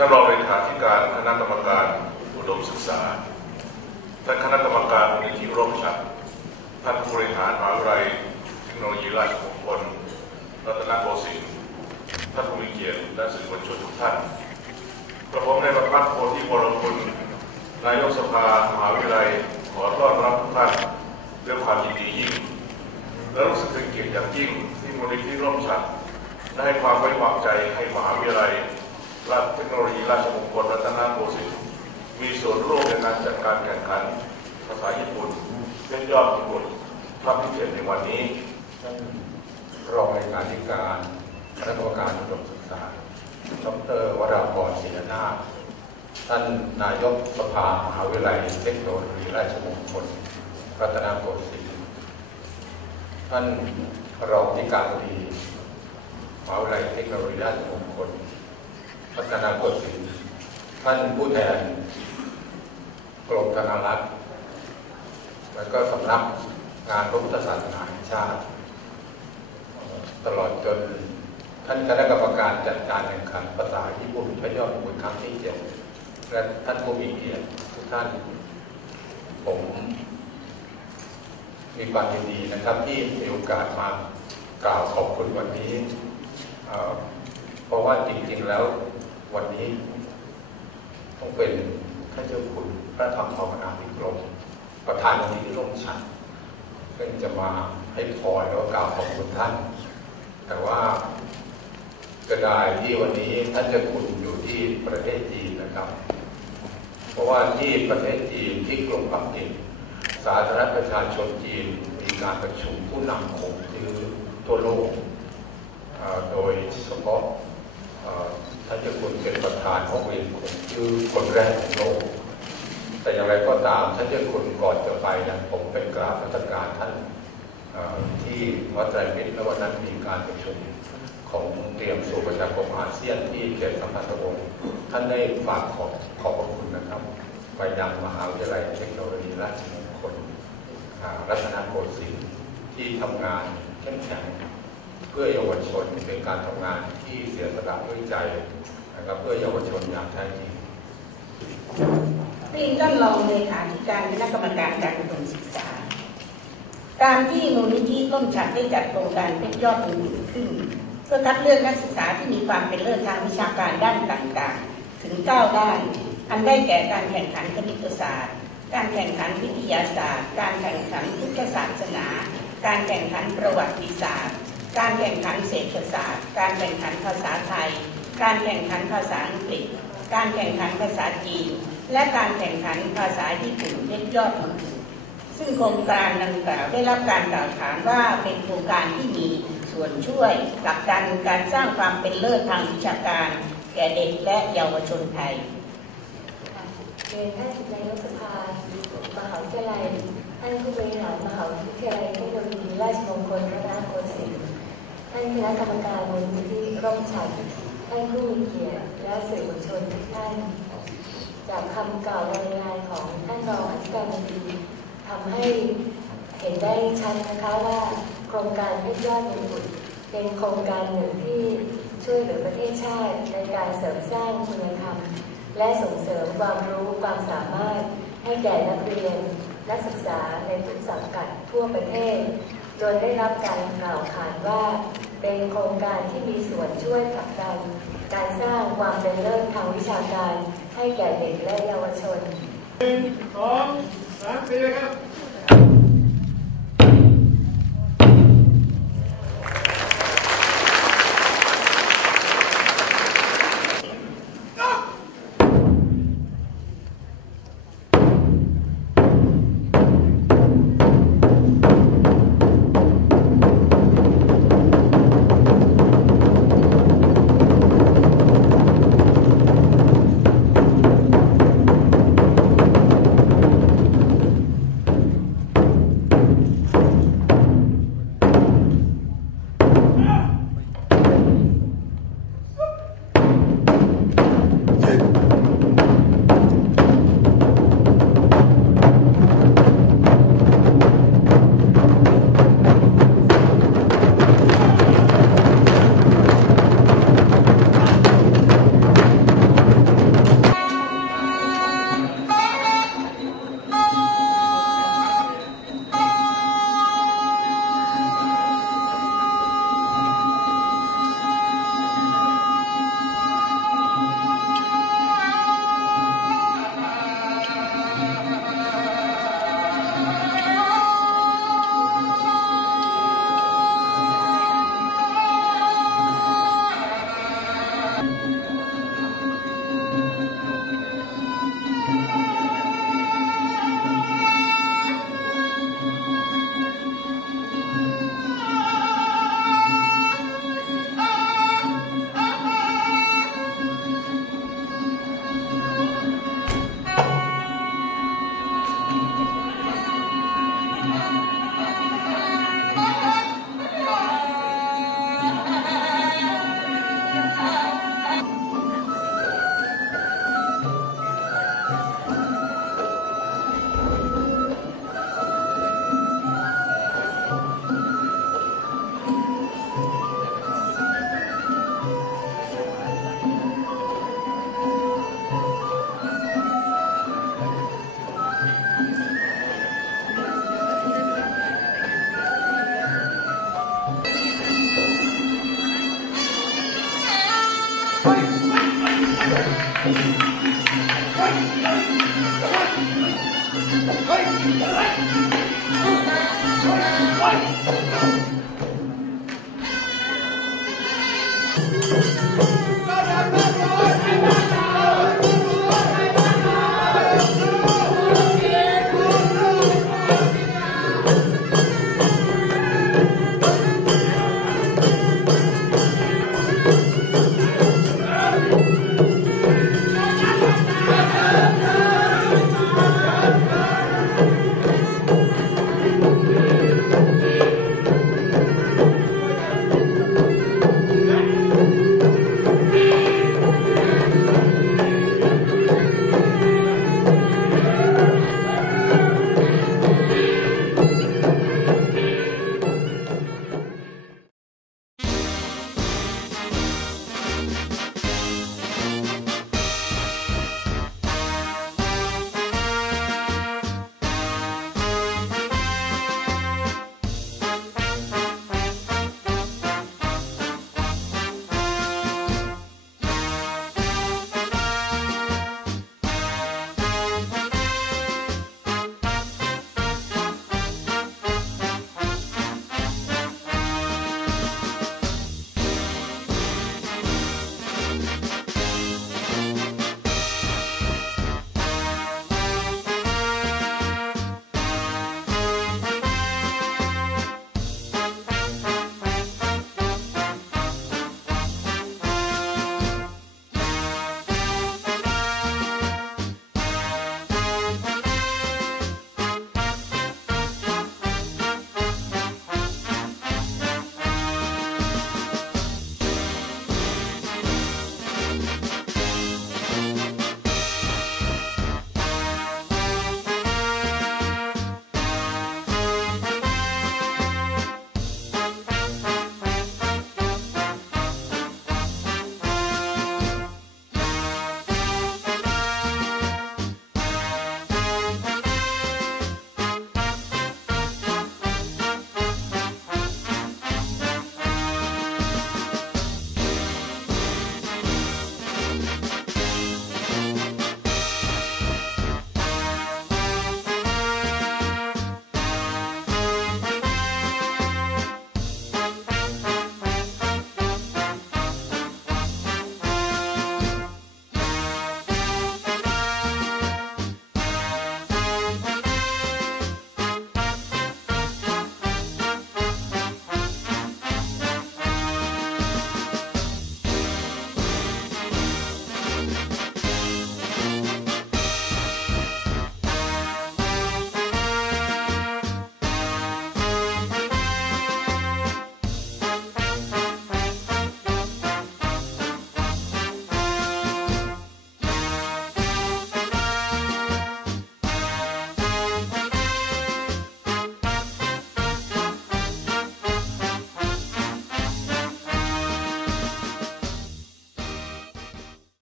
ท่านรองเลขาธิการคณะกรรมการอุดมศึกษา ท่านคณะกรรมการมูลนิธิร่มฉัตรท่านผู้บริหารมหาวิทยาลัยเทคโนโลยีราชมงคลรัตนโกสินทร์ท่านผู้มีเกียรติและสื่อมวลชนทุกท่านกระผมในประพัฒน์โพธิวรคุณนายกสภามหาวิทยาลัยขอต้อนรับทุกท่านด้วยความยินดียิ่ง และรู้สึกเป็นเกียรติอย่างยิ่งที่มูลนิธิร่มฉัตรได้ให้ความไว้วางใจให้มหาวิทยาลัย ราชเทคโนโลยีราชมงคลรัตนโกสินทร์มีส่วนร่วมในการจัดการแข่งขันภาษาญี่ปุ่นเป็นยอดญี่ปุ่นภาคพิเศษในวันนี้ท่านรองเลขาธิการคณะกรรมการอุดมศึกษาดรวราพรศิลนาท่านนายกสภามหาวิทยาลัยเทคโนโลยีราชมงคลรัตนโกสินทร์ท่านรองที่การดีมหาวิทยาลัยเทคโนโลยีราชมงคล รัตนโกสินท่านผู้แทนกรมธนารักษ์แล้วก็สำนักงานรุทธศาสนาแห่งชาติ ตลอดจนท่านคณะกรรมการจัดการแข่งขันภาษาญี่ปุ่นพระยอดบุญครั้งที่เจ็ดและท่านผู้มีเกียรติทุกท่าน ผมมีความยินดีนะครับที่มีโอกาสมากล่าวขอบคุณวันนี้ เพราะว่าจริงๆแล้ว วันนี้ต้องเป็นท่านเจ้าคุณพระธรรมภาวนาภิกรมประธานมูลนิธิร่มฉันซึ่งจะมาให้พรแล้วกล่าวขอบคุณท่าน แต่ว่าก็ได้ที่วันนี้ท่านเจะคุณอยู่ที่ประเทศจีนนะครับ เพราะว่าที่ประเทศจีนที่กรุงปักกิ่งสาธารณประชาชนจีนมีการประชุมผู้นำของคือทั่วโลกโดยเฉพาะเอ่อ ท่านเจ้าคุณเป็นประธานห้องเรียนคงชื่อคนแรกของโลก แต่อย่างไรก็ตามท่านเจ้าคุณก่อนจะไปนะผมเป็นกราบรัชการท่านที่วัดไตรมิตรและวันนั้นมีการประชุมของเตรียมสู่ประชาคมอาเซียนที่เขตสัมพันธวงศ์ท่านได้ฝากขอบขอบพระคุณนะครับ ไปยังมหาวิทยาลัยเทคโนโลยีราชมงคลรัตนโกสินทร์ที่ทำงานเข้มแข็ง เพื่อเยาวชนเป็นการทำงานที่เสียสละด้วยใจนะครับเพื่อเยาวชนอย่างแท้จริงเรียนท่านรองเลขาธิการคณะกรรมการการอุดมศึกษาการที่มูลนิธิร่มฉัตรได้จัดโครงการเป็นยอดบุญขึ้น เพื่อคัดเลือกนักศึกษาที่มีความเป็นเลิศทางวิชาการด้านต่างๆ ถึง9ด้าน อันได้แก่การแข่งขันคณิตศาสตร์ การแข่งขันวิทยาศาสตร์ การแข่งขันพุทธศาสนา การแข่งขันประวัติศาสตร์ การแข่งขันเศรษฐศาสตร์ การแข่งขันภาษาไทย การแข่งขันภาษาอังกฤษ การแข่งขันภาษาจีน และการแข่งขันภาษาญี่ปุ่นเล็กยอดมนุษย์ซึ่งโครงการดังกล่าวได้รับการกล่าวขานว่าเป็นโครงการที่มีส่วนช่วยผลักดันการสร้างความเป็นเลิศทางวิชาการ แก่เด็กและเยาวชนไทยเรียนท่านนายกสภามหาวิทยาลัยท่านผู้บริหารมหาวิทยาลัยเทคโนโลยีราชมงคลรัตนโกสินทร์ ท่านคณะกรรมการมูลนิธิร่มฉัตรท่านผู้มีเกียรติและสื่อมวลชนทุกท่าน จากคำกล่าวรายงานของท่านรองอธิการบดีทำให้เห็นได้ชัดนะคะว่าโครงการเพชรยอดมงกุฎเป็นโครงการหนึ่งที่ช่วยเหลือประเทศชาติในการเสริมสร้างคุณธรรม และส่งเสริมความรู้ความสามารถให้แก่นักเรียน นักศึกษาในทุกสังกัดทั่วประเทศโดยได้รับการกล่าวขานว่า เป็นโครงการที่มีส่วนช่วยผลักดันการสร้างความเป็นเลิศทางวิชาการให้แก่เด็กและเยาวชนสองสามสี่ครับ เฮ้ย